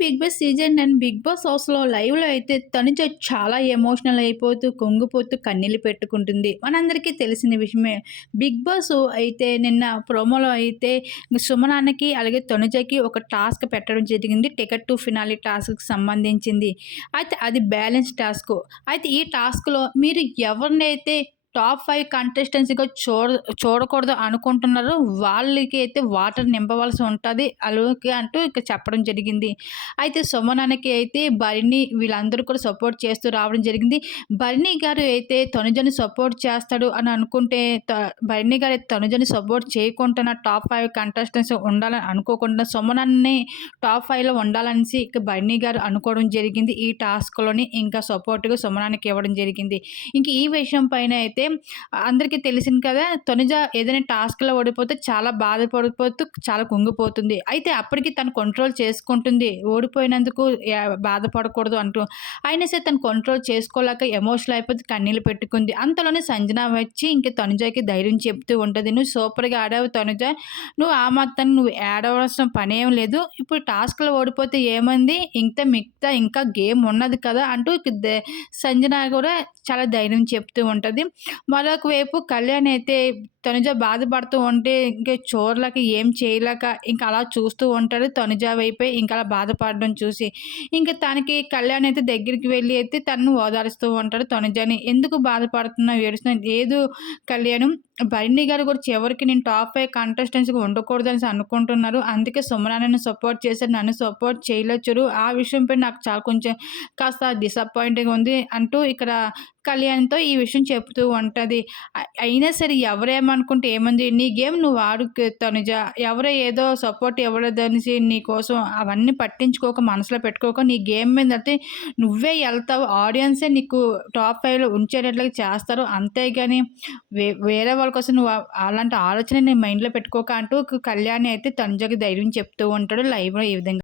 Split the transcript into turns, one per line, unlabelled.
Bigg Boss season and Bigg Boss హౌస్లో లైవ్లో అయితే తనుజ చాలా ఎమోషనల్ అయిపోతూ కొంగిపోతూ కన్నీళ్ళు పెట్టుకుంటుంది. మనందరికీ తెలిసిన విషయమే. బిగ్ బాస్ అయితే నిన్న ప్రోమోలో అయితే సుమనాన్నకి అలాగే తనుజకి ఒక టాస్క్ పెట్టడం జరిగింది. టికెట్ టు ఫినాలి టాస్క్కి సంబంధించింది. అయితే అది బ్యాలెన్స్ టాస్క్ అయితే ఈ టాస్క్లో మీరు ఎవరినైతే టాప్ ఫైవ్ కంటెస్టెన్సీగా చూడ చూడకూడదు అనుకుంటున్నారు. వాళ్ళకి అయితే వాటర్ నింపవలసి ఉంటుంది. అలాగే అంటూ ఇక చెప్పడం జరిగింది. అయితే సుమనానికి అయితే బరిని వీళ్ళందరూ కూడా సపోర్ట్ చేస్తూ రావడం జరిగింది. బరిని గారు అయితే తనుజని సపోర్ట్ చేస్తాడు అని అనుకుంటే బరిని గారు అయితే తనుజని సపోర్ట్ చేయకుండా టాప్ ఫైవ్ కంటెస్టెన్సీ ఉండాలని అనుకోకుండా సుమనాన్ని టాప్ ఫైవ్లో ఉండాలనేసి ఇక బరిని గారు అనుకోవడం జరిగింది. ఈ టాస్క్లోని ఇంకా సపోర్ట్గా సుమనానికి ఇవ్వడం జరిగింది. ఇంక ఈ విషయం పైన అయితే అందరికీ తెలిసింది కదా తనుజ ఏదైనా టాస్క్లో ఓడిపోతే చాలా బాధపడిపోతూ చాలా కుంగిపోతుంది. అయితే అప్పటికి తను కంట్రోల్ చేసుకుంటుంది. ఓడిపోయినందుకు బాధపడకూడదు అంటూ. అయినా సరే తను కంట్రోల్ చేసుకోలేక ఎమోషనల్ అయిపోతే కన్నీళ్ళు పెట్టుకుంది. అంతలోనే సంజన వచ్చి ఇంక తనుజకి ధైర్యం చెప్తూ ఉంటుంది. నువ్వు సూపర్గా ఆడావు తనుజ. నువ్వు ఆ మాత్రం నువ్వు ఆడవలసిన పని ఏం లేదు. ఇప్పుడు టాస్క్లో ఓడిపోతే ఏమంది? ఇంకా మిగతా ఇంకా గేమ్ ఉన్నది కదా అంటూ సంజన కూడా చాలా ధైర్యం చెప్తూ ఉంటుంది. మరొక వైపు కళ్యాణ్ అయితే తనుజ బాధపడుతూ ఉంటే ఇంకా చోర్లకి ఏం చేయలేక ఇంకా అలా చూస్తూ ఉంటాడు తనుజ వైపే ఇంకా అలా బాధపడడం చూసి. ఇంకా తనకి కళ్యాణ్ అయితే దగ్గరికి వెళ్ళి అయితే తనను ఓదారుస్తూ ఉంటాడు తనుజని. ఎందుకు బాధపడుతున్నావు? ఏడుస్తున్నా లేదు కళ్యాణం బన్నీ గారు కూడా చివరికి నేను టాప్ ఫైవ్ కంటెస్టెంట్స్గా ఉండకూడదని అనుకుంటున్నారు. అందుకే సుమరాన్ని సపోర్ట్ చేశారు నన్ను సపోర్ట్ చేయలేచురు. ఆ విషయంపై నాకు చాలా కొంచెం కాస్త డిసప్పాయింటింగ్ ఉంది అంటూ ఇక్కడ కళ్యాణ్తో ఈ విషయం చెప్తూ ఉంటుంది. అయినా సరే అనుకుంటే ఏముంది నీ గేమ్ నువ్వు ఆడు తనుజ ఎవరో ఏదో సపోర్ట్ ఇవ్వలేదనేసి నీ కోసం అవన్నీ పట్టించుకోక మనసులో పెట్టుకోక నీ గేమ్ మీద అయితే నువ్వే వెళ్తావు ఆడియన్సే నీకు టాప్ ఫైవ్లో ఉంచేటట్లుగా చేస్తారు అంతేగాని వే వేరే వాళ్ళ కోసం నువ్వు అలాంటి ఆలోచన నీ మైండ్లో పెట్టుకోక అంటూ కళ్యాణి అయితే తనుజకి ధైర్యం చెప్తూ ఉంటాడు లైవ్లో ఈ విధంగా.